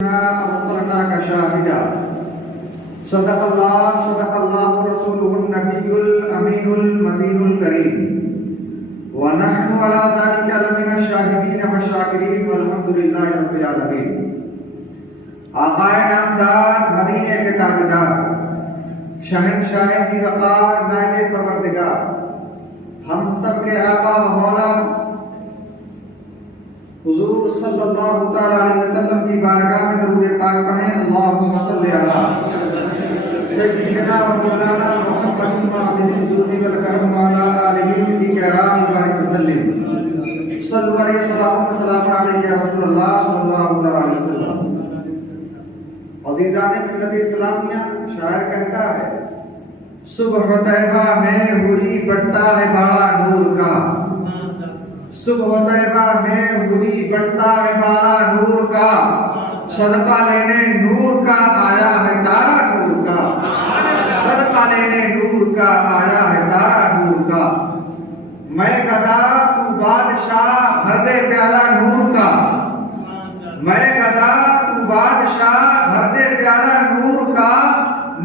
أرسلناك شاهدا صدق الله ورسوله النبي الأمين المتين الكريم ونحن على ذلك لمن الشاهدين والشاكرين والحمد لله رب العالمين. آقائے نامدار، مدینے کے تاجدار، شہنشاہ دی وقار، نائب پروردگار، ہم سب کے آقا و مولا حضور صلی اللہ تعالی علیہ وسلم کی بارگاہ میں درود پاک پڑھیں. اللہم صلی علی سیدنا و مولانا محمد وعلى الكرم وعلى آلہ الکرام وبارک وسلم. صلوا علیہ وسلم سلام علیہ یا رسول اللہ صلی اللہ علیہ وسلم. عزیزان ملت اسلامیہ، شاعر کہتا ہے صبح طیبہ میں وہی بڑھتا ہے بالا نور کا، صبح طیبہ میں وہی بڑھتا ہے بالا نور کا، صدقہ لینے نور کا آیا ہے تارا نور کا، صدقہ لینے نور کا آیا ہے تارا نور کا. میں گدا تو بادشاہ بھر دے پیالہ نور کا، میں گدا تو بادشاہ بھر دے پیالہ نور کا،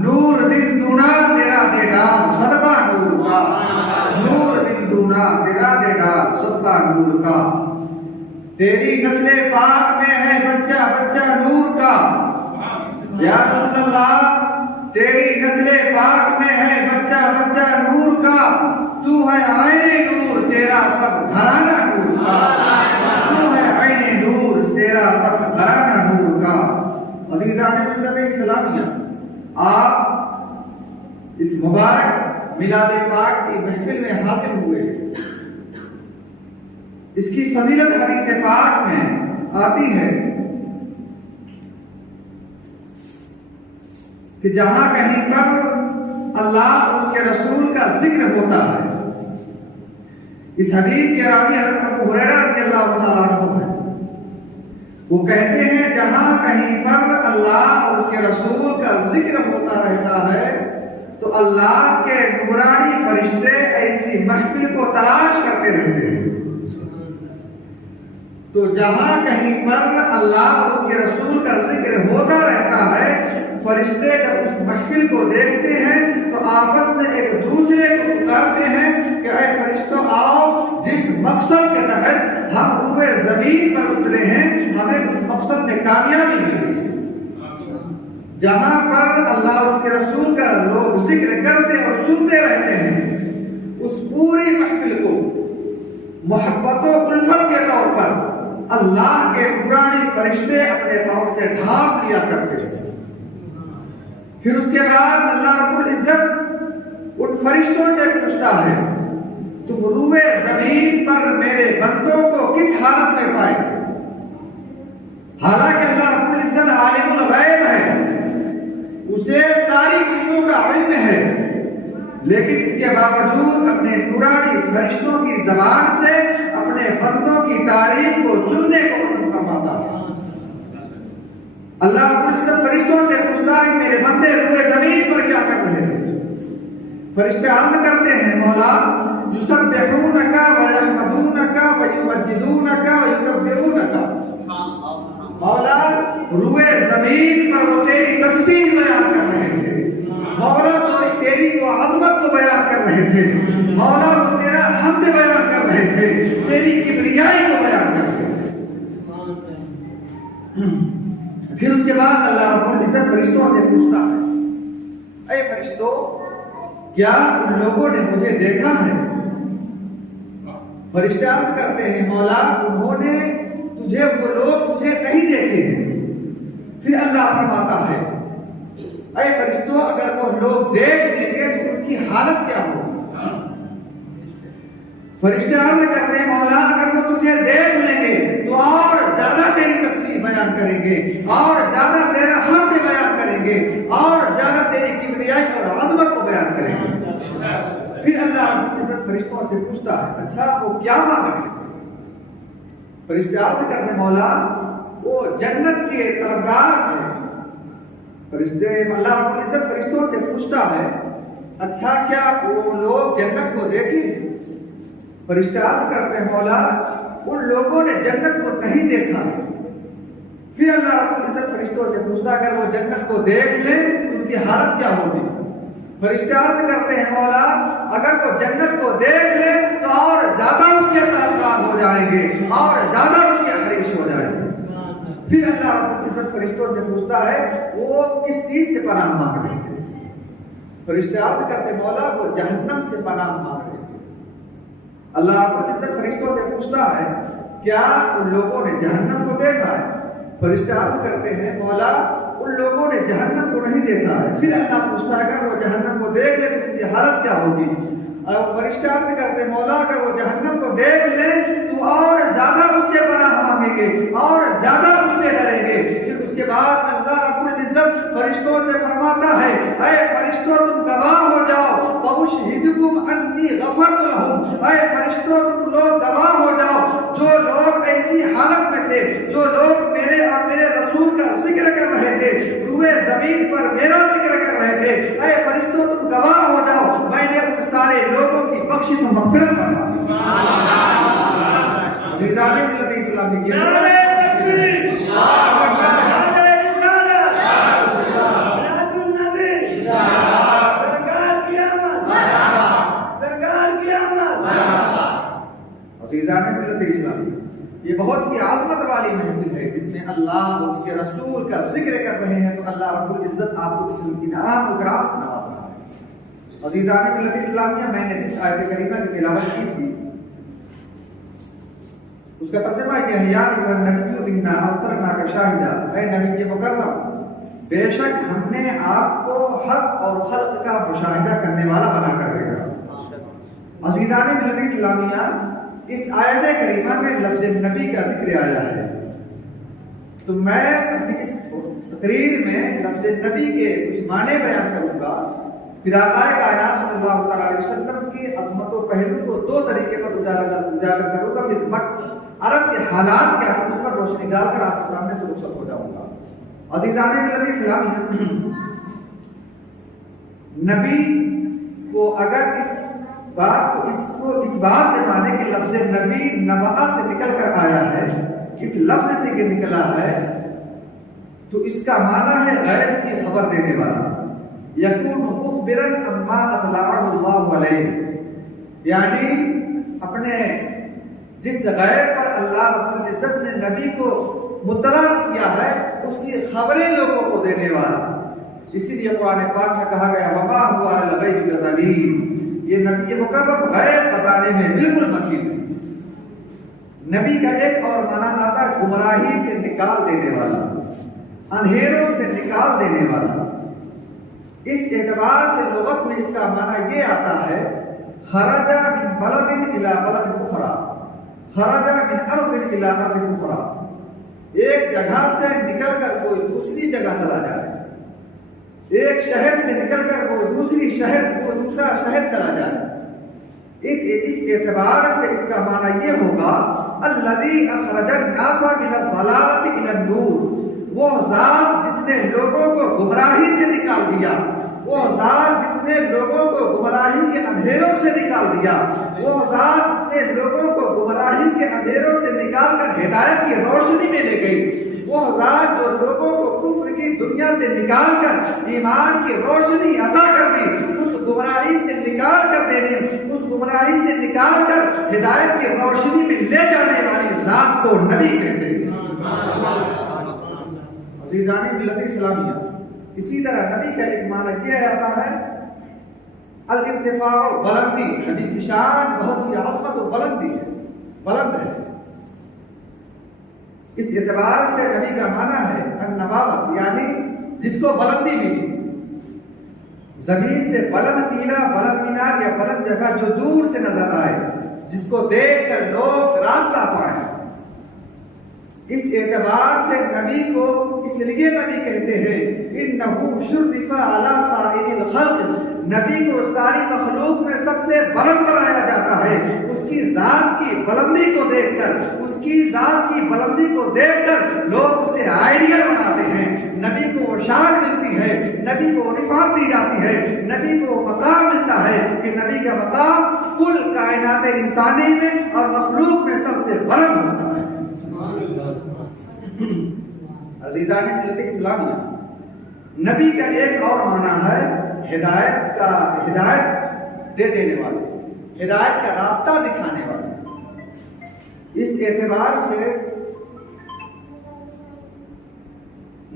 نور دن دونا تیرا دے ڈال صدقہ نور کا، نور دن دونا تیرا دے ڈال صدقہ نور کا. تیری نسل پاک میں ہے بچہ بچہ نور کا، یا رسول اللہ تیری نسل پاک میں ہے بچہ بچہ نور کا، تو ہے عین نور تیرا سب گھرانہ نور کا، تو ہے عین نور تیرا سب گھرانہ نور کا. عزیزان ملت اسلامیہ، آپ اس مبارک میلاد پاک کی محفل میں حاضر ہوئے. اس کی فضیلت حدیث پاک میں آتی ہے کہ جہاں کہیں پر اللہ اور اس کے رسول کا ذکر ہوتا ہے، اس حدیث کے راوی حضرت ابو ہریرہ رضی اللہ تعالیٰ عنہ ہیں، وہ کہتے ہیں جہاں کہیں پر اللہ اور اس کے رسول کا ذکر ہوتا رہتا ہے تو اللہ کے نورانی فرشتے ایسی محفل کو تلاش کرتے رہتے ہیں. تو جہاں کہیں پر اللہ اور اس کے رسول کا ذکر ہوتا رہتا ہے، فرشتے جب اس محفل کو دیکھتے ہیں تو آپس میں ایک دوسرے کو پکارتے ہیں کہ اے فرشتوں آؤ، جس مقصد کے تحت ہم روئے زمین پر اترے ہیں ہمیں اس مقصد میں کامیابی ملی. جہاں پر اللہ اور اس کے رسول کا لوگ ذکر کرتے اور سنتے رہتے ہیں، اس پوری محفل کو محبت و الفت کے طور پر اللہ کے پرانی فرشتے اپنے پاؤں سے ڈھانپ لیا کرتے ہیں. پھر اس کے بعد اللہ رب العزت ان فرشتوں سے پوچھتا ہے تم روئے زمین پر میرے بندوں کو کس حالت میں پائے تھے؟ حالانکہ اللہ رب العزت عالم الغیب ہے، اسے ساری چیزوں کا علم ہے، لیکن اس کے باوجود اپنے نورانی فرشتوں کی زبان سے اپنے بندوں کی تعریف کو سننے کو پسند فرماتا ہے. اللہ رب العزت فرشتوں سے پوچھتا ہے میرے بندے روئے زمین پر کیا کر رہے تھے؟ فرشتے عرض کرتے ہیں مولا یسبحونک ویحمدونک ویمجدونک ویکبرونک. مولا روئے زمین پر وہ تیری تسبیح بیان کر رہے تھے، مولا تیری وہ عظمت کو بیان کر رہے تھے، مولا وہ تیرا حمد بیان کر رہے تھے، تیری کبریائی کو بیان کر رہے تھے. پھر اس کے بعد اللہ رب العزت فرشتوں سے پوچھتا ہے اے فرشتوں کیا ان لوگوں نے مجھے دیکھا ہے؟ فرشتے عرض کرتے ہیں مولا انہوں نے تجھے وہ لوگ تجھے نہیں دیکھے ہیں. پھر اللہ فرماتا ہے اے فرشتوں اگر وہ لوگ دیکھ لیں گے تو ان کی حالت کیا ہوگی؟ فرشتے عرض کرتے ہیں مولا اگر وہ تجھے دیکھ لیں گے تو اور زیادہ تیری تسبیح بیان کریں گے، اور زیادہ تیرا حمد بیان کریں گے، اور زیادہ تیری کبریائی اور عظمت کو بیان کریں گے. پھر اللہ رب العزت فرشتوں سے پوچھتا ہے اچھا وہ کیا وعدہ کرتے ہیں؟ فرشتے عرض کرتے ہیں مولا وہ جنت کے طلبگار تھے. فرشتے اللہ رب العزت فرشتوں سے پوچھتا ہے اچھا کیا وہ لوگ جنت کو دیکھے؟ فرشتے عرض کرتے ہیں مولا ان لوگوں نے جنت کو نہیں دیکھا. پھر اللہ رب العزت فرشتوں سے پوچھتا اگر وہ جنت کو دیکھ لیں تو ان کی حالت کیا ہوگی؟ فرشتے عرض کرتے ہیں مولا اگر وہ جنت کو دیکھ لیں تو اور زیادہ اس کے طرفدار ہو جائیں گے اور زیادہ اس کے حریص ہو جائیں گے۔ پھر اللہ رب العزت فرشتوں سے پوچھتا ہے وہ کس چیز سے پناہ مانگ رہے تھے؟ فرشتے عرض کرتے مولا وہ جہنم سے پناہ مانگ رہے تھے۔ اللہ رب العزت فرشتوں سے پوچھتا ہے کیا ان لوگوں نے جہنم کو دیکھا ہے؟ فرشتے عرض کرتے ہیں مولا ان لوگوں نے جہنم کو نہیں دیکھا ہے۔ پھر اللہ پوچھتا ہے اگر وہ جہنم کو دیکھ لے تو ان کی حالت کیا ہوگی؟ اور فرشتے عرض کرتے ہیں مولا اگر وہ جہنم کو دیکھ لیں تو اور زیادہ اس سے پناہ مانگیں گے اور زیادہ اس سے ڈریں گے۔ پھر اس کے بعد اللہ رب العزت فرشتوں سے فرماتا ہے اے فرشتوں تم گواہ ہو جاؤ وَأُشْهِدُكُمْ أَنِّي غَفَرْتُ لَهُمْ، اے فرشتوں تم لوگ گواہ ہو جاؤ جو لوگ ایسی حالت میں تھے، جو لوگ میرے اور میرے رسول کا ذکر کر رہے تھے، روئے زمین پر میرا ذکر کر رہے تھے، اے فرشتوں تم گواہ ہو جاؤ میں نے ان سارے لوگوں کی بخشش و مغفرت فرما دی۔ عزیزان ملت اسلامی کی عزیزان ملت اسلامی، یہ بہت ہی عظمت والی محفل ہے جس میں اللہ اور اس کے رسول کا ذکر کر رہے ہیں تو اللہ رب العزت آپ کو اس انعام و کرام سے نواز رہا ہے۔ عزیزان ملت اسلامیہ میں نے جس آیت کریمہ کی تلاوت کی تھی اس کا ترجمہ یہ ہے یا ایھا النبی انا ارسلناک شاہدا، اے نبی مکرم بے شک ہم نے آپ کو حق اور خلق کا مشاہدہ کرنے والا بنا کر بھیجا۔ عزیزان ملت اسلامیہ اس آیت کریمہ میں لفظ نبی کا ذکر آیا ہے تو میں اپنی اس تقریر میں لفظ نبی کے کچھ معنی بیان کروں گا، پھر آقا کائنات صلی اللہ تعالیٰ علیہ وسلم کی عظمت و پہلو کو دو طریقے پر اجاگر کروں گا، پھر عرب کے حالات کیا اس پر روشنی ڈال کر آپ کے سامنے سے رخصت ہو جاؤں گا۔ عزیزان ملت اسلامیہ، نبی کو اگر اس بات کو اس بات سے مانے کہ لفظ نبی نبا سے نکل کر آیا ہے، اس لفظ سے کہ نکلا ہے تو اس کا معنی ہے غیب کی خبر دینے والا، یکون مخبرا عما اطلعہ اللہ علیہ، یعنی اپنے جس غیب پر اللہ رب العزت نے نبی کو مطلع کیا ہے اس کی خبریں لوگوں کو دینے والا۔ اسی لیے قرآن پاک میں کہا گیا وما هو علی الغیب بضنین، یہ نبی مکرم غیب بتانے میں بالکل مکین ہے۔ نبی کا ایک اور معنی آتا ہے گمراہی سے نکال دینے والا، اندھیروں سے نکال دینے والا۔ اس اعتبار سے لغت میں اس کا معنی یہ آتا ہے خرج من بلد الی بلد اخری، خرج من ارض الی ارض اخری، ایک جگہ سے نکل کر کوئی دوسری جگہ چلا جائے، ایک شہر سے نکل کر کوئی دوسرا شہر چلا جائے۔ اس اعتبار سے اس کا معنی یہ ہوگا الذی اخرج الناس من الضلالۃ الی النور، وہ ذات جس نے لوگوں کو گمراہی سے نکال دیا، وہ ذات جس نے لوگوں کو گمراہی کے اندھیروں سے نکال دیا، وہ ذات جس نے لوگوں کو گمراہی کے اندھیروں سے نکال کر ہدایت کی روشنی میں لے گئی، وہ ذات جو لوگوں کو کفر کی دنیا سے نکال کر ایمان کی روشنی عطا کر دی، اس گمراہی سے نکال کر دینے، اس گمراہی سے نکال کر ہدایت کی روشنی میں لے جانے والی ذات کو نبی کہتے ہیں۔ عزیزان ملت اسلامیہ، اسی طرح نبی کا ایک معنی یہ آتا ہے الارتفاع، بلندی۔ نبی کی شان بہت ہی عظمت و بلندی ہے، بلند ہے۔ اس اعتبار سے نبی کا معنی ہے النبوت، یعنی جس کو بلندی ملی، زمین سے بلند ٹیلا، بلند مینار یا بلند جگہ جو دور سے نظر آئے، جس کو دیکھ کر لوگ راستہ پائیں۔ اس اعتبار سے نبی کو اس لیے نبی کہتے ہیں انہ شرف علی سائر الخلق، نبی کو ساری مخلوق میں سب سے بلند بنایا جاتا ہے۔ اس کی ذات کی بلندی کو دیکھ کر، اس کی ذات کی بلندی کو دیکھ کر لوگ اسے آئیڈیل بناتے ہیں، نبی کو شان ملتی ہے، نبی کو رفعت دی جاتی ہے، نبی کو مقام ملتا ہے کہ نبی کا مقام کل کائنات انسانی میں اور مخلوق میں سب سے بلند ہوتا ہے۔ عزیزان ملت اسلامیہ، نبی کا ایک اور معنی ہے ہدایت دے دینے والے، ہدایت کا راستہ دکھانے والے۔ اس اعتبار سے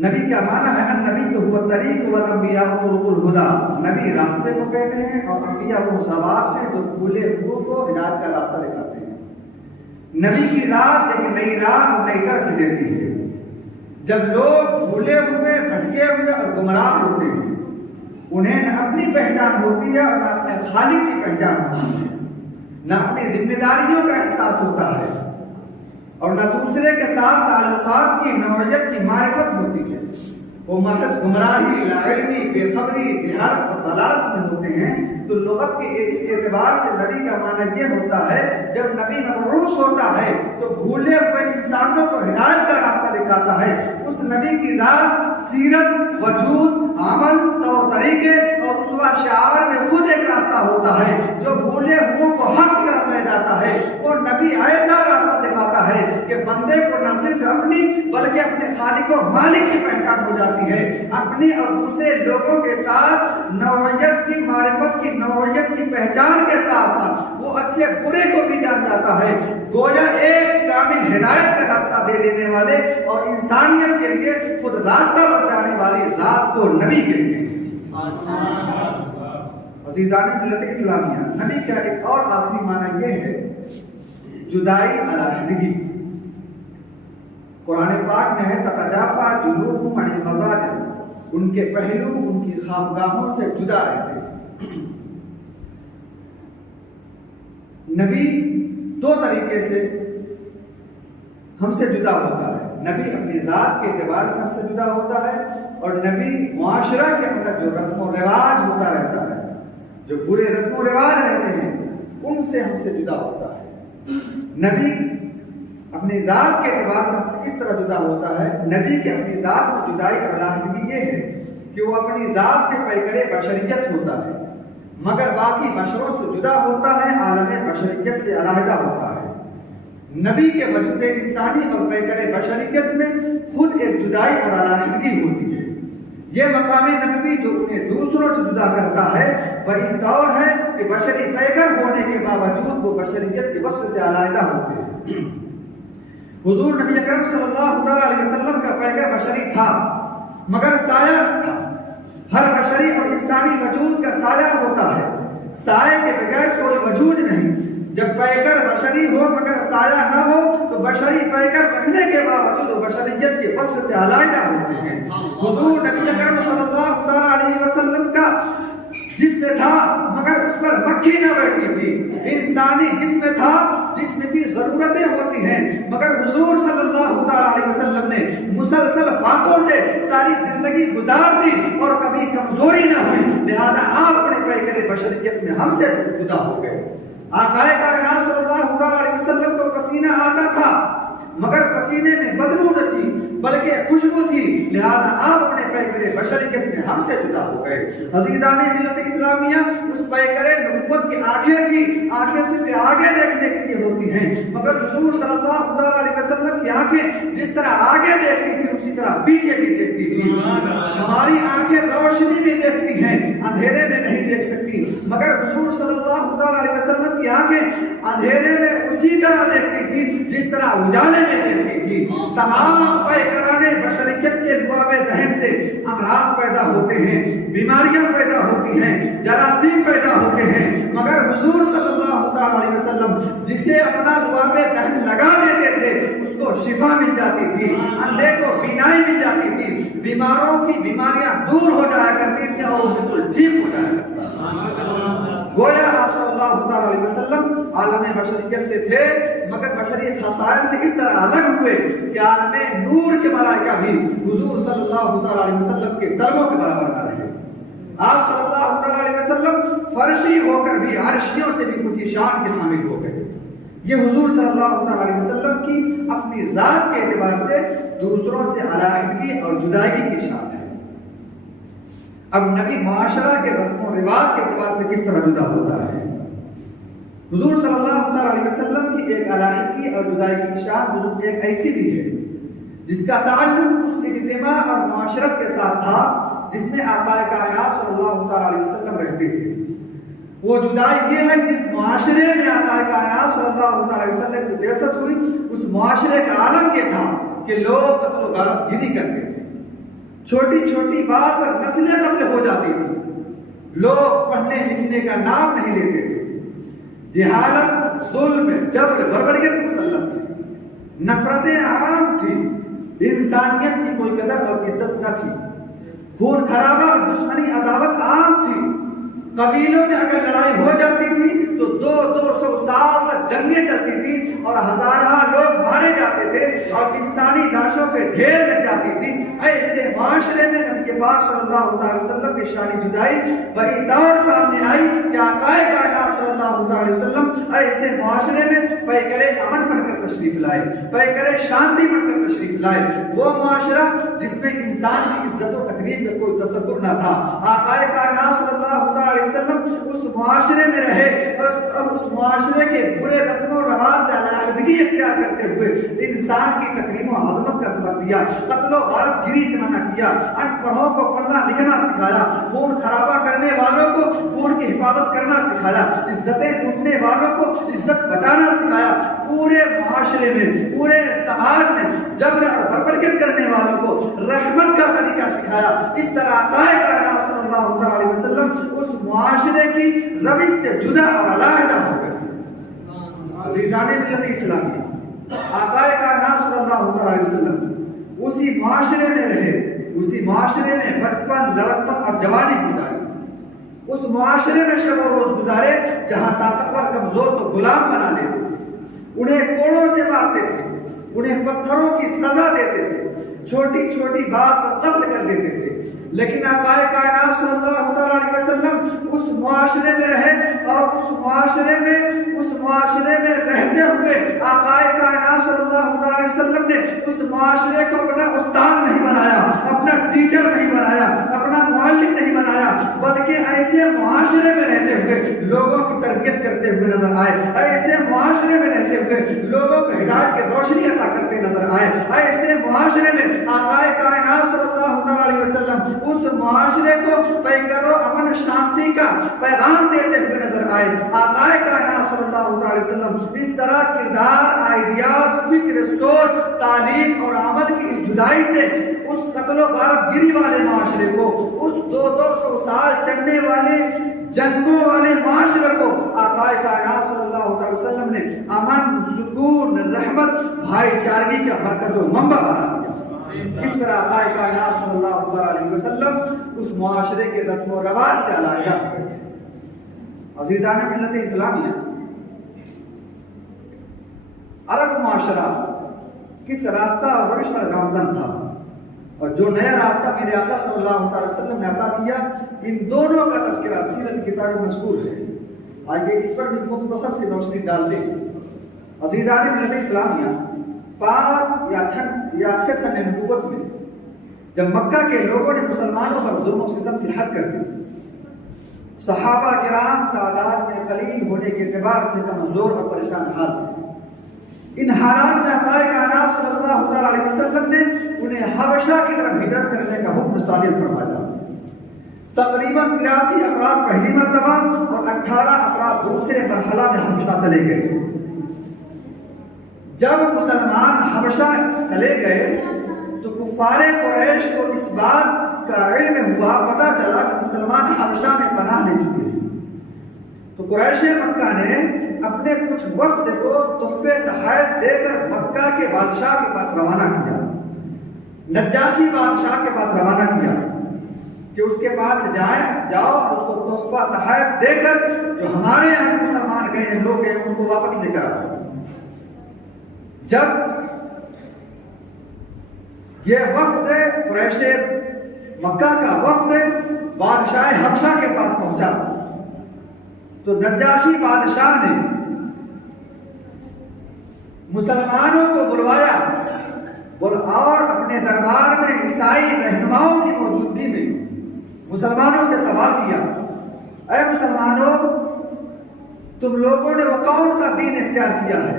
نبی کا معنی ہے النبی کو ہوا طریق والانبیاء طرق الہدا، نبی راستے کو کہتے ہیں اور انبیاء وہ ذوات ہیں جو بھولے ہوئے کو ہدایت کا راستہ دکھاتے ہیں۔ نبی کی رات ایک نئی راہ اور نئی طرز دیتی ہے۔ جب لوگ بھولے ہوئے، بھٹکے ہوئے اور گمراہ ہوتے ہیں، انہیں نہ اپنی پہچان ہوتی ہے اور نہ اپنے خالق کی پہچان ہوتی ہے، نہ اپنی ذمہ داریوں کا احساس ہوتا ہے اور نہ دوسرے کے ساتھ تعلقات کی نوعیت کی معرفت ہوتی ہے۔ وہ محض گمراہی، لاعلمی، بے خبری، جہالت اور ضلالت میں ہوتے ہیں۔ تو لغت کے اس اعتبار سے نبی کا معنی یہ ہوتا ہے جب نبی مبعوث ہوتا ہے تو بھولے ہوئے انسانوں کو ہدایت کا راستہ دکھاتا ہے۔ اس نبی کی ذات، سیرت، وجود، عمل، طور طریقے اور اسوہ شعار میں خود ایک راستہ ہوتا ہے جو بھولے ہوئے کو حق کی طرف لے جاتا ہے۔ اور نبی ایسا راستہ دکھاتا ہے کہ بندے کو نہ صرف اپنی بلکہ اپنے خالق و مالک کی پہچان ہو جاتی ہے۔ اپنی اور دوسرے لوگوں کے ساتھ نوعیت کی معرفت کی نوعیت کی پہچان کے ساتھ ساتھ وہ اچھے برے کو بھی جان جاتا ہے۔ گویا ایک کامل ہدایت کا راستہ دے دینے والے اور انسانیت کے لیے خود راستہ بتانے والی ذات کو نبی کہتے ہیں۔ عزیزان ملت اسلامیہ، نبی کا ایک اور آخری معنی یہ ہے جدائی علیحدگی۔ قرآن پاک میں ہے تتجافا جنوبہم عن المضاجع، ان کے پہلو ان کی خوابگاہوں سے جدا رہتے ہیں۔ نبی دو طریقے سے ہم سے جدا ہوتا ہے۔ نبی اپنی ذات کے اعتبار سے ہم سے جدا ہوتا ہے اور نبی معاشرہ کے اندر جو رسم و رواج ہوتا رہتا ہے، جو برے رسم و رواج رہتے ہیں، ان سے ہم سے جدا ہوتا ہے۔ نبی اپنی ذات کے اعتبار سے ہم سے کس طرح جدا ہوتا ہے؟ نبی کے اپنی ذات میں جدائی اور علیحدگی یہ ہے کہ وہ اپنی ذات کے پیکرے بشریت ہوتا ہے مگر باقی بشروں سے جدا ہوتا ہے، عالم بشریت سے علیحدہ ہوتا ہے۔ نبی کے وجود انسانی اور پیکر بشریت میں خود ایک جدائی اور علیحدگی ہوتی ہے۔ یہ مقام نبوی جو انہیں دوسروں سے جدا کرتا ہے وہی طور ہے کہ بشری پیکر ہونے کے باوجود وہ بشریت کے وصف سے علیحدہ ہوتے ہیں۔ حضور نبی اکرم صلی اللہ علیہ وسلم کا پیکر بشری تھا مگر سایہ نہ تھا۔ ہر بشری اور انسانی وجود کا سایہ ہوتا ہے، سائے کے بغیر کوئی وجود نہیں۔ جب پیکر بشری ہو مگر سایہ نہ ہو تو بشری پیکر رکھنے کے باوجود وہ بشریت کے وصف سے علیحدہ ہوتے ہیں۔ حضور نبی اکرم صلی اللہ علیہ وسلم کا جسم تھا مگر اس پر مکھی نہ بیٹھی تھی، انسانی جسم تھا جس میں بھی ضرورتیں ہوتی ہیں مگر حضور صلی اللہ علیہ وسلم نے مسلسل فاقوں سے ساری زندگی گزار دی اور کبھی کمزوری نہ ہوئی، لہذا آپ اپنے پیکر بشریت میں ہم سے جدا ہو گئے۔ آقا کائنات صلی اللہ علیہ وسلم کو پسینہ آتا تھا مگر پسینے میں بدبو نہ تھی بلکہ خوشبو تھی، لہذا آپ اپنے پیکر بشریت میں ہم سے جدا ہو گئے۔ عزیزان ملت اسلامیہ، اس پیکر نبوت کی آنکھیں تھی، آنکھیں صرف آگے دیکھنے کے لیے ہوتی ہیں مگر حضور صلی اللہ علیہ وسلم کی آنکھیں جس طرح آگے دیکھتی تھی اسی طرح پیچھے بھی دیکھتی تھی۔ ہماری آنکھیں روشنی میں دیکھتی ہیں، اندھیرے میں نہیں دیکھ سکتی مگر حضور صلی اللہ علیہ وسلم کی آنکھیں اندھیرے میں اسی طرح دیکھتی تھی جس طرح اجالے میں دیکھتی تھی۔ تمام پیکران بشریت کے لعاب دہن سے امراض پیدا ہوتے ہیں، بیماریاں پیدا ہوتی ہیں، جراثیم پیدا ہوتے ہیں مگر حضور صلی اللہ علیہ وسلم جسے اپنا لعاب دہن لگا دیتے تھے اس کو شفا مل جاتی تھی، اندھے کو بینائی مل جاتی تھی، بیماروں کی بیماریاں دور ہو جایا کرتی تھیں اور وہ بالکل ٹھیک ہو جایا کرتا تھا۔ گویا آپ صلی اللہ علیہ وسلم عالم بشریت سے تھے مگر بشری خصائل سے اس طرح الگ ہوئے کہ عالم نور کے ملائکہ بھی حضور صلی اللہ علیہ وسلم کے طلبوں کے برابر نہ رہے۔ آپ صلی اللہ علیہ وسلم فرشی ہو کر بھی عرشیوں سے بھی کچھ شان کے حامل ہو گئے۔ یہ حضور صلی اللہ علیہ وسلم کی اپنی ذات کے اعتبار سے دوسروں سے علیحدگی اور جدائی کی شان ہے۔ اب نبی معاشرہ کے رسم و رواج کے اعتبار سے کس طرح جدا ہوتا ہے؟ حضور صلی اللہ علیہ وسلم کی ایک علیحدگی اور جدائی کی شان ایک ایسی بھی ہے جس کا تعلق اس اجتماع اور معاشرت کے ساتھ تھا جس میں آقا کائنات صلی اللہ تعالی علیہ وسلم رہتے تھے۔ وہ جدائی یہ ہے جس معاشرے میں آقا کائنات صلی اللہ تعالی علیہ وسلم کی بعثت ہوئی، اس معاشرے کا عالم یہ تھا کہ لوگ قتل و غارت گیری کرتے تھے، چھوٹی چھوٹی بات پر نسلیں قتل ہو جاتی تھی، لوگ پڑھنے لکھنے کا نام نہیں لیتے تھے، جہالت، ظلم، جبر، بربریت مسلط تھی، نفرتیں عام تھی، انسانیت کی کوئی قدر اور عزت نہ تھی، خون خرابہ اور دشمنی عداوت عام تھی، قبیلوں میں اگر لڑائی ہو جاتی تھی تو 200 سال تک جنگیں چلتی تھی اور ہزارہ لوگ مارے جاتے تھے اور انسانی لاشوں پہ ڈھیر لگ جاتی تھی۔ ایسے معاشرے میں نبی پاک صلی اللہ علیہ وسلم کی شان جدائی وہی دور سامنے آئی کہ آقا کائنات صلی اللہ علیہ وسلم ایسے معاشرے میں پیکرے امن بن کر تشریف لائے، پیکرے شانتی بن کر تشریف لائے، وہ معاشرہ جس میں انسان کی عزت و تکریم کا کوئی تصور نہ تھا۔ آقا کائنات صلی اللہ علیہ وسلم اس معاشرے میں رہے اور اس معاشرے کے برے رسم و رواج سے علیحدگی اختیار کرتے ہوئے انسان کی تکریم و عظمت کا سبق دیا، قتل و غارت گیری سے منع کیا، ان پڑھوں کو پڑھنا لکھنا سکھایا، خون خرابہ کرنے والوں کو خون کی حفاظت کرنا سکھایا، عزتیں لوٹنے والوں کو عزت بچانا سکھایا، پورے معاشرے میں، پورے سماج میں جبر اور بربریت کرنے والوں کو رحمت کا طریقہ سکھایا۔ اس طرح آقا کائنات صلی اللہ علیہ وسلم اس معاشرے کی روش سے جدا اور علیحدہ ہو گئے۔ عزیزان ملت اسلامیہ، آقا کائنات صلی اللہ علیہ وسلم اسی معاشرے میں رہے، اسی معاشرے میں بچپن، لڑکپن اور جوانی گزاری، اس معاشرے میں شب و روز گزارے جہاں طاقتور کمزور کو غلام بنا لیتے، انہیں کوڑوں سے مارتے تھے، انہیں پتھروں کی سزا دیتے تھے، چھوٹی چھوٹی بات پر قتل کر دیتے تھے، لیکن آقا کائنات صلی اللہ علیہ وسلم اس معاشرے میں رہے اور اس معاشرے میں رہتے ہوئے آقا کائنات صلی اللہ علیہ وسلم نے اس معاشرے کو اپنا استاد نہیں بنایا، اپنا ٹیچر نہیں بنایا، اپنا معلم نہیں بنایا، بلکہ ایسے معاشرے میں رہتے ہوئے لوگوں کی تربیت کرتے ہوئے نظر آئے، ایسے معاشرے میں رہتے ہوئے لوگوں کو ہدایت کی روشنی عطا کرتے نظر آئے، ایسے معاشرے میں آقا کائنات صلی اللہ علیہ وسلم اس معاشرے کو پیکر و امن شانتی کا پیغام دیتے ہوئے نظر آئے۔ آقا کائنات صلی اللہ علیہ وسلم اس طرح کردار، آئیڈیات، فکر، سوچ، تعلیم اور عمل کی جدائی سے اس قتل و غارت گیری والے معاشرے کو، اس 200 سال چلنے والے جنگوں والے معاشرے کو آقا کائنات صلی اللہ علیہ وسلم نے امن، سکون، رحمت، بھائی چارگی کا مرکز و منبع بنا دیا۔ اس طرح آقا کائنات صلی اللہ علیہ وسلم اس معاشرے کے رسم و رواج سے علیحدہ ہو گئے۔ عزیزان ملت اسلامیہ، عرب معاشرہ کس راستہ اور روش پر گامزن تھا، اور جو نیا راستہ میرے آقا صلی اللہ علیہ وسلم نے عطا کیا، ان دونوں کا تذکرہ سیرت کتاب میں مذکور ہے۔ آئیے اس پر بھی مختصر سی روشنی ڈال دیں۔ عزیزان ملت اسلامیہ، 5 یا 6 سن نبوت میں جب مکہ کے لوگوں نے مسلمانوں پر ظلم و ستم کی حد کر دی، صحابہ کرام تعداد میں قلیل ہونے کے اعتبار سے کمزور اور پریشان حال تھے۔ ان حالات میں آقا کائنات صلی اللہ علیہ وسلم نے انہیں حبشہ کی طرف ہجرت کرنے کا حکم صادر فرمایا۔ تقریباً 83 افراد پہلی مرتبہ اور 18 افراد دوسرے مرحلہ میں حبشہ چلے گئے۔ جب مسلمان حبشہ چلے گئے تو کفار قریش کو اس بات کا علم ہوا، پتہ چلا کہ مسلمان حبشہ میں پناہ لے چکے ہیں، تو قریش مکہ نے اپنے کچھ وفد کو تحفے تحائف دے کر مکہ کے بادشاہ کے پاس روانہ کیا، نجاشی بادشاہ کے پاس روانہ کیا کہ اس کے پاس جاؤ اور اس کو تحفہ تحائف دے کر جو ہمارے یہاں مسلمان گئے لوگ ہیں ان کو واپس لے کر آؤ۔ جب یہ وفد قریش مکہ کا وفد بادشاہ حبشہ کے پاس پہنچا تو نجاشی بادشاہ نے مسلمانوں کو بلوایا اور اپنے دربار میں عیسائی رہنماؤں کی موجودگی میں مسلمانوں سے سوال کیا، اے مسلمانوں، تم لوگوں نے وہ کون سا دین اختیار کیا ہے،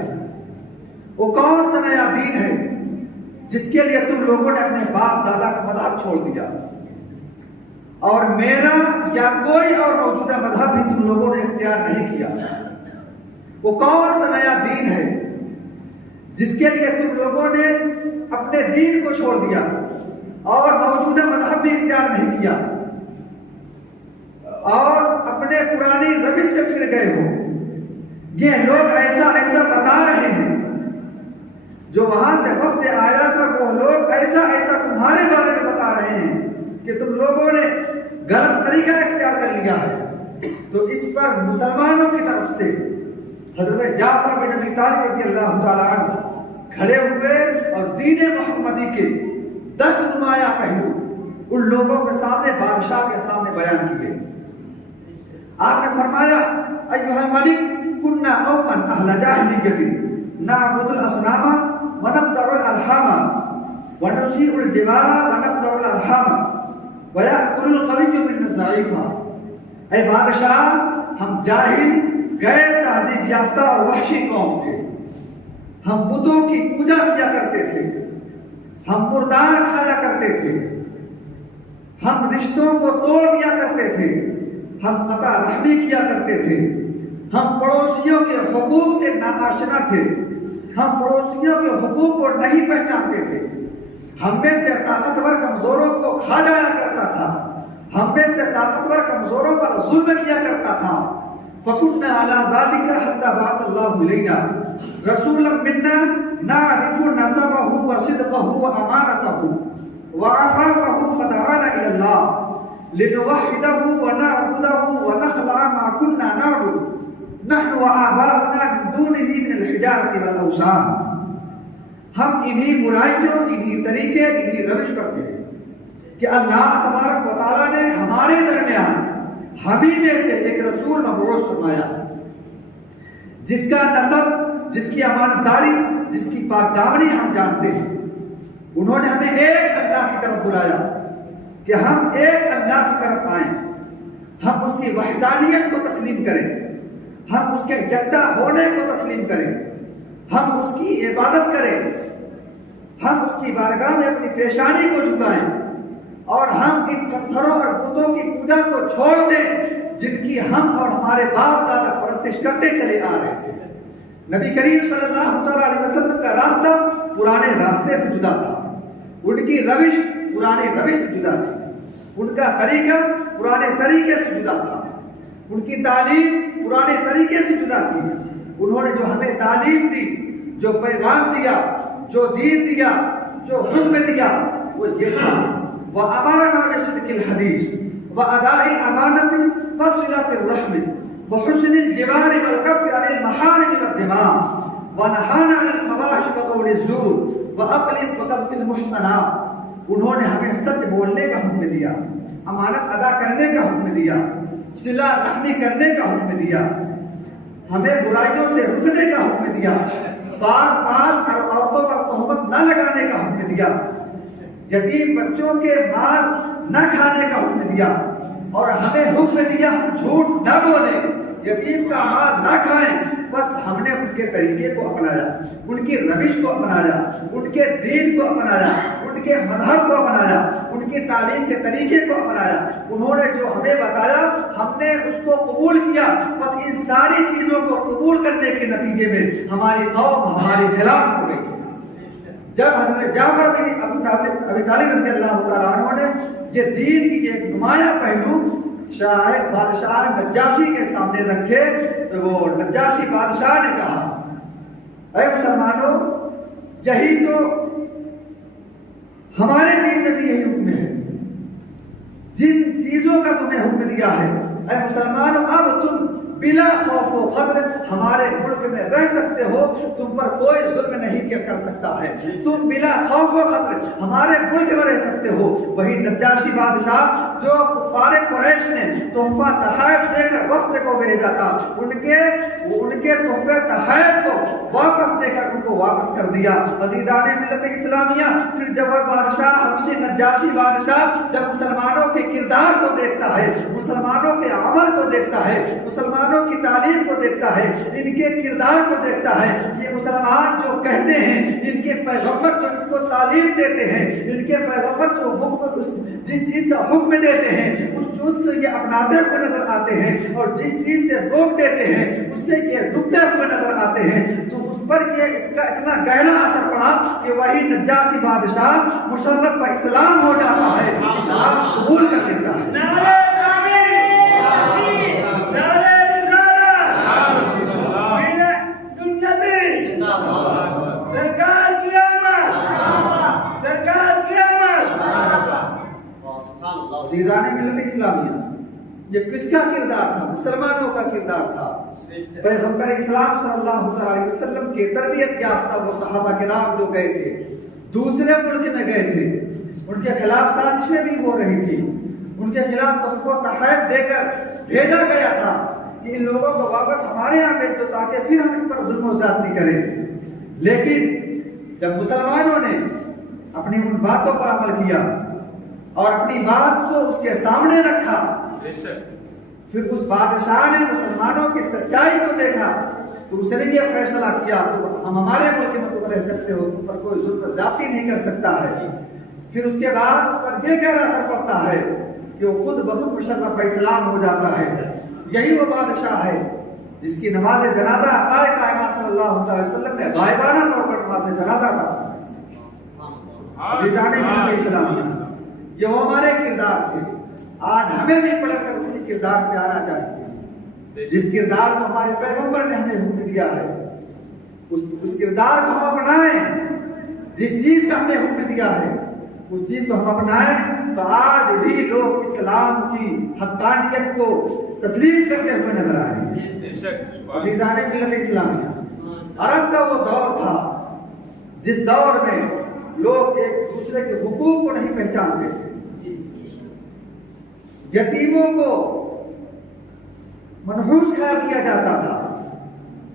وہ کون سا نیا دین ہے جس کے لیے تم لوگوں نے اپنے باپ دادا کا مذہب چھوڑ دیا، اور میرا یا کوئی اور موجودہ مذہب بھی تم لوگوں نے اختیار نہیں کیا۔ وہ کون سا نیا دین ہے جس کے لیے تم لوگوں نے اپنے دین کو چھوڑ دیا اور موجودہ مذہب بھی اختیار نہیں کیا اور اپنے پرانی روش سے پھر گئے ہو؟ یہ لوگ ایسا ایسا بتا رہے ہیں، جو وہاں سے وفد آیا تھا وہ لوگ ایسا ایسا تمہارے بارے میں بتا رہے ہیں کہ تم لوگوں نے غلط طریقہ اختیار کر لیا ہے۔ تو اس پر مسلمانوں کی طرف سے حضرت جعفر بن ابی طالب رضی اللہ تعالیٰ عنہ کھڑے ہوئے اور دین محمدی کے 10 نمایاں پہلو ان لوگوں کے سامنے، بادشاہ کے سامنے بیان کیے۔ آپ نے فرمایا ایھا الملک کنا قوما اہل جاہلیۃ نعبد الاصنام ونقطع الارحام ونسیء الجوار ونقطع الارحام ویأکل القوی منا الضعیف۔ اے بادشاہ، ہم جاہل، غیر تہذیب یافتہ اور وحشی قوم تھے، ہم بتوں کی پوجا کیا کرتے تھے، ہم مردار کھایا کرتے تھے، ہم رشتوں کو توڑ دیا کرتے تھے، ہم قطع رحمی کیا کرتے تھے، ہم پڑوسیوں کے حقوق سے ناآشنا تھے، ہم پڑوسیوں کے حقوق کو نہیں پہچانتے تھے، ہم میں سے طاقتور کمزوروں کو کھا جایا کرتا تھا، ہم میں سے طاقتور کمزوروں پر ظلم کیا کرتا تھا۔ فَكُنَّا عَلَى ذَلِكَ حَتَّى بَعَثَ اللَّهُ إِلَيْنَا رَسُولًا مِنَّا نَعْرِفُ نَسَبَهُ وَصِدْقَهُ وَأَمَانَتَهُ وَعَفَافَهُ فَدَعَانَا إِلَى اللَّهِ لِنُوَحِّدَهُ وَنَعْبُدَهُ وَنَخْلَعَ مَا كُنَّا نَعْبُدُ نَحْنُ وَآبَاؤُنَا مِن دُونِهِ مِنَ الْحِجَارَةِ وَالْأَوْثَانِ۔ ہم انہی برائیوں، انہی طریقے، انہی روش پر تھے کہ اللہ تبارک و تعالیٰ نے ہمارے درمیان ہمیں میں سے ایک رسول مبعوث فرمایا، جس کا نسب، جس کی امانت داری، جس کی پاک دامنی ہم جانتے ہیں۔ انہوں نے ہمیں ایک اللہ کی طرف بلایا کہ ہم ایک اللہ کی طرف آئیں، ہم اس کی وحدانیت کو تسلیم کریں، ہم اس کے یکتا ہونے کو تسلیم کریں، ہم اس کی عبادت کریں، ہم اس کی بارگاہ میں اپنی پیشانی کو جھکائیں، اور ہم ان پتھروں اور بتوں کی پوجا کو چھوڑ دیں جن کی ہم اور ہمارے باپ دادا پرستش کرتے چلے آ رہے تھے۔ نبی کریم صلی اللہ علیہ وسلم کا راستہ پرانے راستے سے جدا تھا، ان کی روش پرانے روش سے جدا تھی، ان کا طریقہ پرانے طریقے سے جدا تھا، ان کی تعلیم پرانے طریقے سے جدا تھی۔ انہوں نے جو ہمیں تعلیم دی، جو پیغام دیا، جو دین دیا، جو حکم دیا، وہ یہ تھا وَأَمَرَنَا بِصِدْقِ الْحَدِيثِ وَأَدَاءِ الْأَمَانَةِ وَصِلَةِ الرَّحْمِ وَحُسْنِ الْجِوَارِ وَالْكَفِّ عَنِ الْمَحَارِمِ وَالدِّمَاءِ وَنَهَانَا عَنِ الْفَوَاحِشِ وَقَوْلِ الزُّورِ وَأَقْلِ وَقَذْفِ الْمُحْصَنَاتِ۔ انہوں نے ہمیں سچ بولنے کا حکم دیا، امانت ادا کرنے کا حکم دیا، صلہ رحمی کرنے کا حکم دیا، ہمیں برائیوں سے رکنے کا حکم دیا، پاک پاس اور عورتوں پر تہمت نہ لگانے کا حکم دیا، یتیم بچوں کے مال نہ کھانے کا حکم دیا، اور ہمیں حکم دیا ہم جھوٹ نہ بولیں، یتیم کا مال نہ کھائیں۔ بس ہم نے ان کے طریقے کو اپنایا، ان کی روش کو اپنایا، ان کے دین کو اپنایا، ان کے مذہب کو اپنایا، ان کی تعلیم کے طریقے کو اپنایا۔ انہوں نے جو ہمیں بتایا ہم نے اس کو قبول کیا۔ بس ان ساری چیزوں کو قبول کرنے کے نتیجے میں ہماری قوم ہمارے خلاف ہو گئی۔ جب حضرت جعفر بن ابی طالب رضی اللہ تعالیٰ عنہ نے یہ دین کی ایک نمایاں پہلو بادشاہ نجاشی کے سامنے رکھے تو وہ نجاشی بادشاہ نے کہا، اے مسلمانوں، یہی تو ہمارے دین میں بھی یہی حکم ہے، جن چیزوں کا تمہیں حکم دیا ہے، اے مسلمانوں اب تم بلا خوف و خطر ہمارے ملک میں رہ سکتے ہو، تم پر کوئی ظلم نہیں کر سکتا ہے، تم بلا خوف و خطر ہمارے ملک میں رہ سکتے ہو۔ وہی نجاشی بادشاہ جو کفار قریش نے تحفہ تحائف دے کر وفد کو بھیجا تھا، ان کے تحفے تحائف کو واپس دے کر ان کو واپس کر دیا۔ عزیزان ملت اسلامیہ، پھر جب وہ بادشاہ حبشی نجاشی بادشاہ جب مسلمانوں کے کردار کو دیکھتا ہے، مسلمانوں کے عمل کو دیکھتا ہے، مسلمانوں مسلمانوں کی تعلیم کو دیکھتا ہے، ان کے کردار کو دیکھتا ہے. یہ مسلمان جو کہتے ہیں، ان کے پیغمبر جو ان کو تعلیم دیتے ہیں، ان کے پیغمبر جو جس چیز کا حکم دیتے ہیں اس چیز کو یہ اپناتے ہوئے نظر آتے ہیں، اور جس چیز سے روک دیتے ہیں اس سے یہ رکتے ہوئے نظر آتے ہیں. تو اس پر یہ اس کا اتنا گہرا اثر پڑا کہ وہی نجاشی بادشاہ مشرف کا اسلام ہو جاتا ہے، اسلام قبول کر لیتا ہے. عزیزان ملت اسلامیہ، یہ کس کا کردار تھا؟ مسلمانوں کا کردار تھا. پیغمبر اسلام صلی اللہ علیہ وسلم کے تربیت یافتہ وہ صحابہ کرام جو گئے تھے، دوسرے ملک میں گئے تھے، ان کے خلاف سازشیں بھی ہو رہی تھی، ان کے خلاف تحفہ و تحائف دے کر بھیجا گیا تھا کہ ان لوگوں کو واپس ہمارے یہاں بھیج دو تاکہ پھر ہم ان پر ظلم و زیادتی کریں. لیکن جب مسلمانوں نے اپنی ان باتوں پر عمل کیا اور اپنی بات کو اس کے سامنے رکھا، پھر اس بادشاہ نے مسلمانوں کی سچائی کو دیکھا تو اس نے یہ فیصلہ کیا کہ ہم ہمارے ملک میں تم رہ سکتے ہو، تم پر کوئی ظلم و زیادتی نہیں کر سکتا ہے. پھر اس کے بعد اس پر یہ گہرا اثر پڑتا ہے کہ وہ خود بخود مشرف اسلام ہو جاتا ہے. یہی وہ بادشاہ ہے جس کی نماز جنازہ آقائے کائنات صلی اللہ علیہ وسلم نے غائبانہ طور پر نماز جنازہ تھا. اسلامیہ، یہ وہ ہمارے کردار تھے. آج ہمیں بھی پلٹ کر اسی کردار پہ آنا چاہیے جس کردار کو ہمارے پیغمبر نے ہمیں حکم دیا ہے. اس کردار کو ہم اپنائیں. جس چیز کا ہمیں حکم دیا ہے اس چیز کو ہم اپنائیں تو آج بھی لوگ اسلام کی حقانیت کو تسلیم کرتے ہوئے نظر آئیں گے. عزیزان ملت اسلامیہ، عرب کا وہ دور تھا جس دور میں لوگ ایک دوسرے کے حقوق کو نہیں پہچانتے تھے. یتیموں کو منحوس خیال کیا جاتا تھا.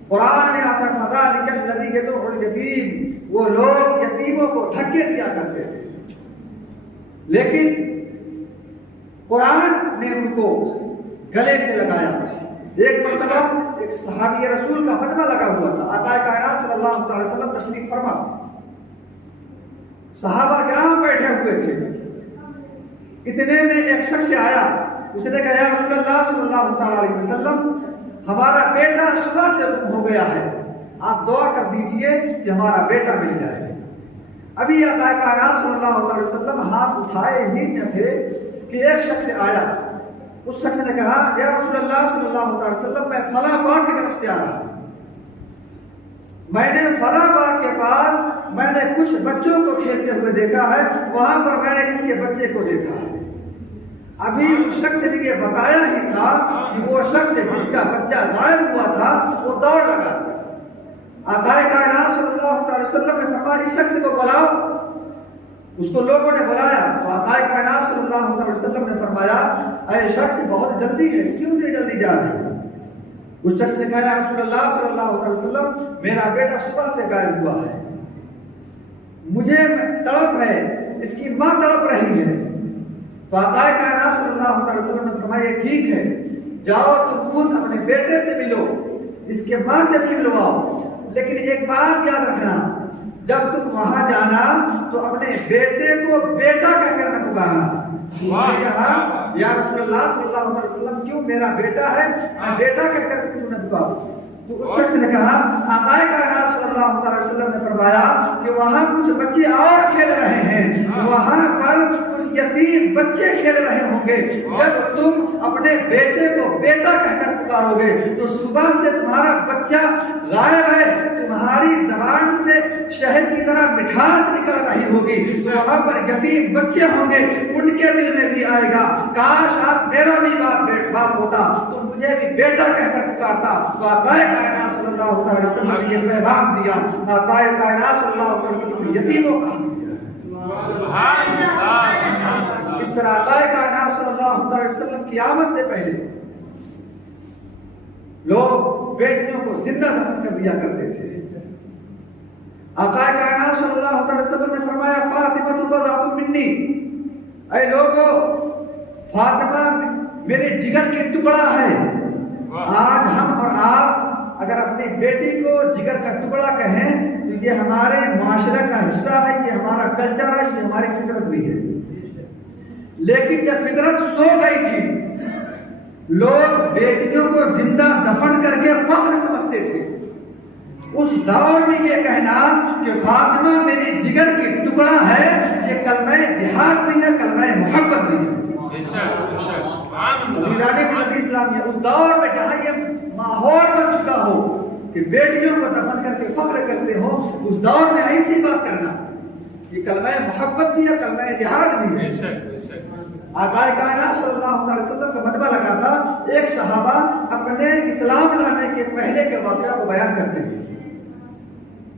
قرآن میں آتا فذلک الذی یدعو الیتیم، وہ لوگ یتیموں کو دھکے دیا کرتے تھے. لیکن قرآن نے ان کو گلے سے لگایا. ایک مرتبہ ایک صحابی رسول کا مجمع لگا ہوا تھا. آقا کائنات صلی اللہ علیہ وسلم تشریف فرما، صحابہ کرام بیٹھے ہوئے تھے. اتنے میں ایک شخص آیا، اس نے کہا یا رسول اللہ صلی اللہ علیہ وسلم، ہمارا بیٹا صبح سے گم ہو گیا ہے، آپ دعا کر دیجئے کہ ہمارا بیٹا مل جائے. ابھی آقا کائنات صلی اللہ علیہ وسلم ہاتھ اٹھائے ہی نہ تھے کہ ایک شخص آیا. اس شخص نے کہا یا رسول اللہ صلی اللہ علیہ وسلم، میں فلاں باغ کی طرف سے آ رہا ہوں، میں نے فلاں باغ کے پاس میں نے کچھ بچوں کو کھیلتے ہوئے دیکھا ہے، وہاں پر میں نے اس کے بچے کو دیکھا ہے. ابھی اس شخص نے یہ بتایا ہی تھا کہ وہ شخص جس کا بچہ غائب ہوا تھا وہ دوڑ لگا. آقا کائنات صلی اللہ علیہ وسلم نے فرمایا اس شخص کو بلاؤ. اس کو لوگوں نے بلایا تو آقا کائنات صلی اللہ علیہ وسلم نے فرمایا اے شخص بہت جلدی ہے، کیوں اتنی جلدی جا رہے ہیں؟ اس شخص نے کہا رسول اللہ صلی اللہ علیہ وسلم، میرا بیٹا صبح سے غائب ہوا ہے، مجھے تڑپ ہے، اس کی ماں تڑپ رہی ہے. تو آقا کائنات صلی اللہ علیہ وسلم نے فرمایا ٹھیک ہے، جاؤ تم خود اپنے بیٹے سے ملو، اس کے ماں سے بھی ملواؤ، لیکن ایک بات یاد رکھنا، جب تم وہاں جانا تو اپنے بیٹے کو بیٹا کہہ کر نہ پکارنا. اس نے کہا یا رسول اللہ صلی اللہ علیہ وسلم، کیوں؟ میرا بیٹا ہے، میں بیٹا کہہ کر کیوں نہ پکاروں؟ تو اس شخص نے کہا آقا کائنات صلی اللہ علیہ وسلم نے فرمایا کہ وہاں کچھ بچے اور کھیل رہے ہیں، وہاں پر کچھ یتیم بچے کھیل رہے ہوں گے. جب تم اپنے بیٹے کو بیٹا کہہ کر پکارو گے تو صبح سے تمہارا بچہ غائب ہے، تمہاری زبان سے شہد کی طرح مٹھاس نکل رہی ہوگی، وہاں پر یتیم بچے ہوں گے، ان کے دل میں بھی آئے گا کاش آج میرا بھی باپ ہوتا تو مجھے بھی بیٹا کہہ کر پکارتا. تو آقا کائنات صلی اللہ علیہ وسلم نے یہ پیغام دیا. آقا کائنات صلی اللہ علیہ وسلم یتیموں کا اس طرح آقا کائنات صلی اللہ علیہ وسلم کی آمد سے پہلے لوگ بیٹیوں کو زندہ دفن کر دیا کرتے تھے. آقا کائنات صلی اللہ علیہ وسلم نے فرمایا فاطمہ بضعۃ منی، اے لوگوں فاطمہ میرے جگر کے ٹکڑا ہے، آج ہم اور آپ اگر اپنی بیٹی کو جگر کا ٹکڑا کہیں تو یہ ہمارے معاشرے کا حصہ ہے، یہ ہمارا کلچر ہے، یہ ہماری فطرت بھی ہے. لیکن جب فطرت سو گئی تھی، لوگ بیٹیوں کو زندہ دفن کر کے فخر سمجھتے تھے. اس دور میں یہ کہنا کہ فاطمہ میری جگر کی ٹکڑا ہے، یہ کلمہ جہاد بھی ہے، کلمہ محبت بھی ہے. اسلامیہ اس دور میں جہاں یہ ماحول بن چکا ہو کہ بیٹیوں کو دفن کر کے فخر کرتے ہو، اس دور میں ایسی بات کرنا یہ کلمہ محبت بھی ہے، کلمہ جہاد بھی ہے. آقا کائنات صلی اللہ علیہ وسلم کا مطبع لگا تھا. ایک صحابہ اپنے اسلام لانے کے پہلے کے واقعہ کو بیان کرتے ہیں.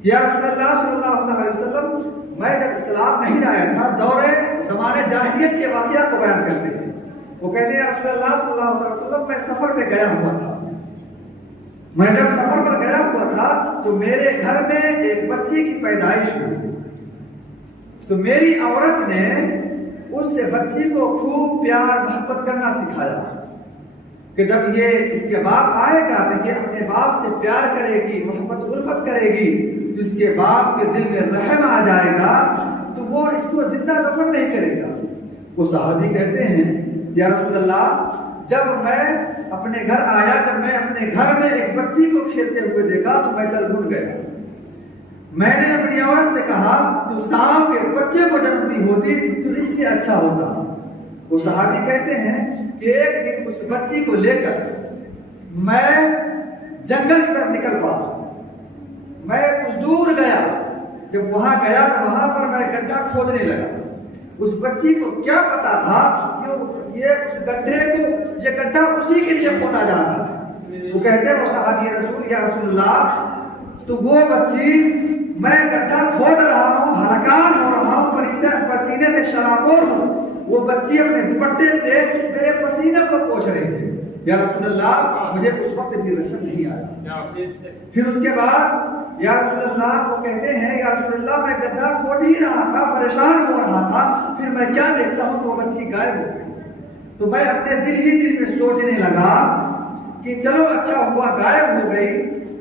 یا رسول اللہ صلی اللہ علیہ وسلم، میں جب اسلام نہیں لایا تھا، دور زمانے جاہلیت کے واقعہ کو بیان کرتے ہیں. وہ کہتے ہیں رسول اللہ صلی اللہ علیہ وسلم میں سفر پہ گیا ہوا تھا. میں جب سفر پر گیا ہوا تھا تو میرے گھر میں ایک بچی کی پیدائش ہوئی. تو میری عورت نے اس سے بچی کو خوب پیار محبت کرنا سکھایا کہ جب یہ اس کے باپ آئے گا تو یہ اپنے باپ سے پیار کرے گی، محبت الفت کرے گی، تو اس کے باپ کے دل میں رحم آ جائے گا تو وہ اس کو زندہ دفن نہیں کرے گا. وہ صحابی کہتے ہیں یا رسول اللہ، جب میں اپنے گھر آیا، جب میں اپنے گھر میں ایک بچی کو کھیلتے ہوئے دیکھا تو میں دل گھٹ گیا. میں نے اپنی عورت سے کہا تو سانپ کے بچے کو جنم دی ہوتی تو اس سے اچھا ہوتا. وہ صحابی کہتے ہیں کہ ایک دن اس بچی کو لے کر میں جنگل کی طرف نکل پڑا. میں کچھ دور گیا، جب وہاں گیا تو وہاں پر میں گڈھا کھودنے لگا. اس بچی کو کیا پتا تھا کہ یہ اس گڈھے کو، یہ گڈھا اسی کے لیے کھودا جا رہا ہے. وہ کہتے ہیں وہ صحابی رسول یا رسول اللہ، تو وہ بچی میں گڈھا کھود رہا ہوں، ہلکان ہو رہا ہوں، پسینے سے شرابور ہوں، وہ بچی اپنے دوپٹے سے میرے پسینے کو پوچھ رہی تھی. یا رسول اللہ، مجھے اس وقت بھی رشم نہیں آیا. پھر اس کے بعد یا رسول اللہ وہ کہتے ہیں یا رسول اللہ میں گڈھا کھود ہی رہا تھا، پریشان ہو رہا تھا، پھر میں کیا دیکھتا ہوں کہ وہ بچی غائب ہو گئی. تو میں اپنے دل ہی دل میں سوچنے لگا کہ چلو اچھا ہوا غائب ہو گئی،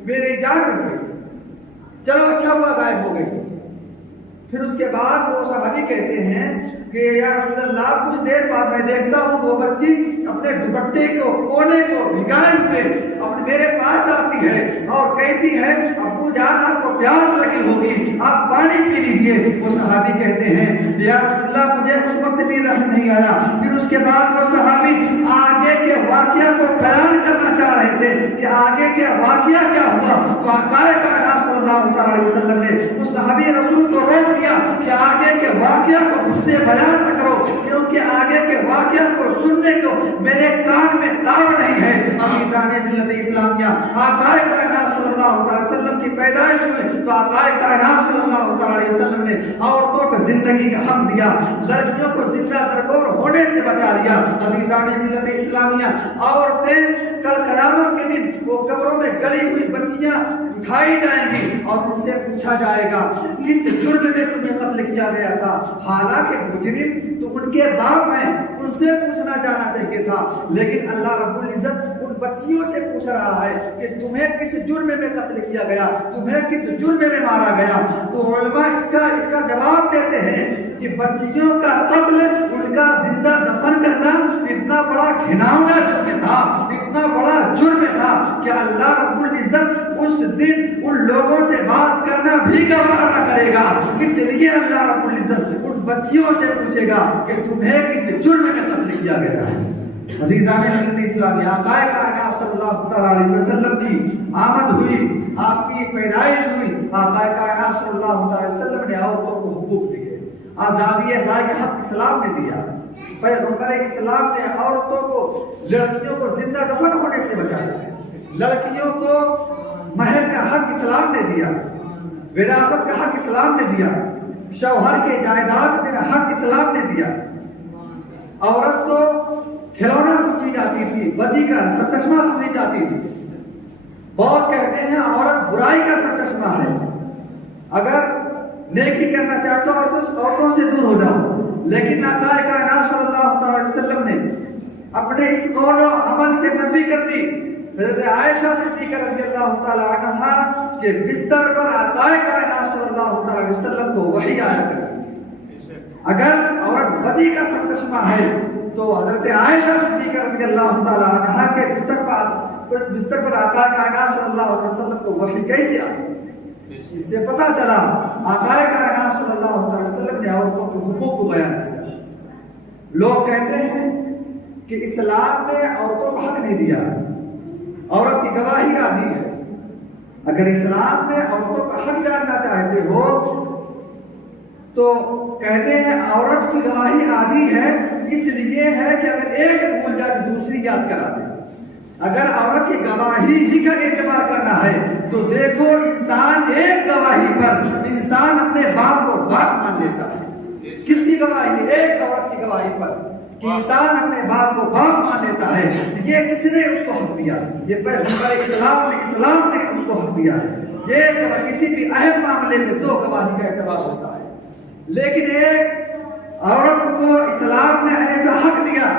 میری جان بچ گئی، چلو اچھا ہوا غائب ہو گئی. پھر اس کے بعد وہ صحابی کہتے ہیں کہ یا رسول اللہ کچھ دیر بعد میں دیکھتا ہوں وہ بچی اپنے دوپٹے کو کونے کو بھگائے ہوئے اپنے میرے پاس آتی ہے اور کہتی ہے ابو جان آپ کو پیاس لگی ہوگی، آپ پانی پی لیجیے. وہ صحابی کہتے ہیں یا رسول اللہ مجھے اس وقت بھی رحم نہیں آیا. پھر اس کے بعد وہ صحابی آگے کے واقعہ کو بیان کرنا چاہ رہے تھے کہ آگے کے واقعہ کیا ہوا. تو آقا کائنات صلی اللہ علیہ وسلم نے اس صحابی رسول کو روک دیا کہ آگے کے واقعہ کو مجھ سے بیان نہ کرو، کیونکہ آگے کے واقعہ کو سننے کو میرے کان میں تاب نہیں ہے. عزیزان ملت اسلامیہ، آقا کائنات صلی اللہ علیہ وسلم کی پیدائش ہوئی تو آقا کائنات صلی اللہ علیہ وسلم نے عورتوں کو زندگی کا حق دیا، لڑکیوں کو زندہ درگور ہونے سے بچا لیا. عزیزان ملت اسلامیہ، عورتیں کل قیامت کے دن وہ قبروں میں گلی ہوئی بچیاں اٹھائی جائیں گی اور ان سے پوچھا جائے گا کس جرم میں تمہیں قتل کیا گیا تھا. حالانکہ مجرم تو ان کے باپ ہیں، ان سے پوچھنا جانا چاہیے تھا، لیکن اللہ رب العزت ان بچیوں سے پوچھ رہا ہے کہ تمہیں کس جرم میں قتل کیا گیا، تمہیں کس جرم میں مارا گیا. تو علماء اس کا جواب دیتے ہیں کہ بچیوں کا قتل، ان کا زندہ دفن کرنا اتنا بڑا گھناؤنا جرم تھا، اتنا بڑا جرم تھا کہ اللہ رب العزت اس دن ان لوگوں سے بات کرنا بھی گوارا نہ کرے گا. اس لیے اللہ رب العزت ان بچیوں سے پوچھے گا کہ تمہیں کس جرم میں قتل کیا گیا ہے. عزیزان ملت اسلامیہ، آقا کائنات صلی اللہ علیہ وسلم کی آمد ہوئی، آپ کی پیدائش ہوئی. آقا کائنات صلی اللہ علیہ وسلم نے عورتوں کو حقوق دیے، آزادی رائے کا حق اسلام نے دیا. پیغمبر اسلام نے عورتوں کو، لڑکیوں کو زندہ دفن ہونے سے بچایا، لڑکیوں کو مہر کا حق اسلام نے دیا، وراثت کا حق اسلام نے دیا، شوہر کے جائیداد میں حق اسلام نے دیا. عورت کو کھلونا سمجھی جاتی تھی، بدی کا سرچشمہ سمجھی جاتی تھی. بہت کہتے ہیں عورت برائی کا سرچشمہ ہے، اگر نیکی کرنا چاہتے ہو عورتوں سے دور ہو جاؤ. لیکن آقا کائنات صلی اللہ علیہ وسلم نے اپنے اس قول و عمل سے نفی کر دی حضرت عائشہ صدیقہ رضی اللہ تعالی عنہا کے بستر پر آقا کائنات صلی اللہ تعالی علیہ وسلم کو وحی آیا کرتی تھی۔ اگر عورت بدی کا سرچشمہ ہے تو حضرت عائشہ صدیقہ رضی اللہ تعالی عنہا کے بستر پر آقا کائنات صلی اللہ علیہ وسلم کو وحی کیسے آئی؟ اس سے پتہ چلا آقا کائنات صلی اللہ علیہ وسلم نے عورتوں کے حقوق کو بیان کیا۔ لوگ کہتے ہیں کہ اسلام نے عورتوں کو حق نہیں دیا، عورت کی گواہی آدھی ہے۔ اگر اسلام میں عورتوں کا حق جاننا چاہتے ہو تو کہتے ہیں عورت کی گواہی آدھی ہے، اس لیے ہے کہ اگر ایک بھول جائے تو دوسری یاد کرا دے۔ اگر عورت کی گواہی ہی کا اعتبار کرنا ہے تو دیکھو انسان ایک گواہی پر انسان اپنے باپ کو باپ مان لیتا ہے۔ کس کی گواہی؟ ایک عورت کی گواہی پر کہ انسان اپنے باپ کو باپ مان لیتا ہے۔ یہ کس نے اس کو حق دیا؟ یہ پیغمبر اسلام نے اس کو حق دیا ہے۔ یہ کسی بھی اہم معاملے میں دو گواہی کا اعتبار ہوتا ہے، لیکن ایک عورت کو اسلام نے ایسا حق دیا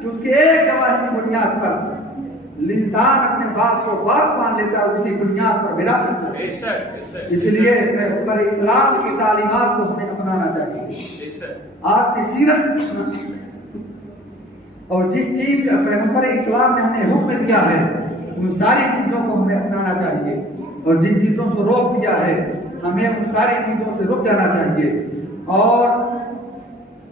کہ اس کی ایک گواہی کی بنیاد پر انسان اپنے باپ کو باپ مان لیتا ہے، اسی بنیاد پر وراثت ہے۔ اس لیے پیغمبر اسلام کی تعلیمات کو ہمیں اپنانا چاہیے۔ آپ کی سیرت اور جس چیز کا پیغمبر اسلام نے ہمیں حکم دیا ہے ان ساری چیزوں کو ہمیں اپنانا چاہیے، اور جن چیزوں کو روک دیا ہے ہمیں ان ساری چیزوں سے رک جانا چاہیے۔ اور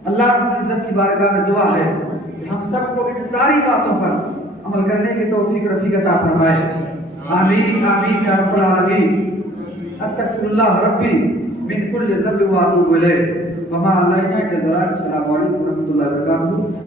اللہ رب العزت کی بارگاہ میں دعا ہے کہ ہم سب کو ان ساری باتوں پر عمل کرنے کی توفیق رفیق عطا فرمائے۔ آمین آمین یا رب العالمین۔ استغفر اللہ ربی من کل ذنب واتوب الیہ۔ وما علینا الا البلاغ۔ السلام علیکم ورحمۃ اللہ وبرکاتہ۔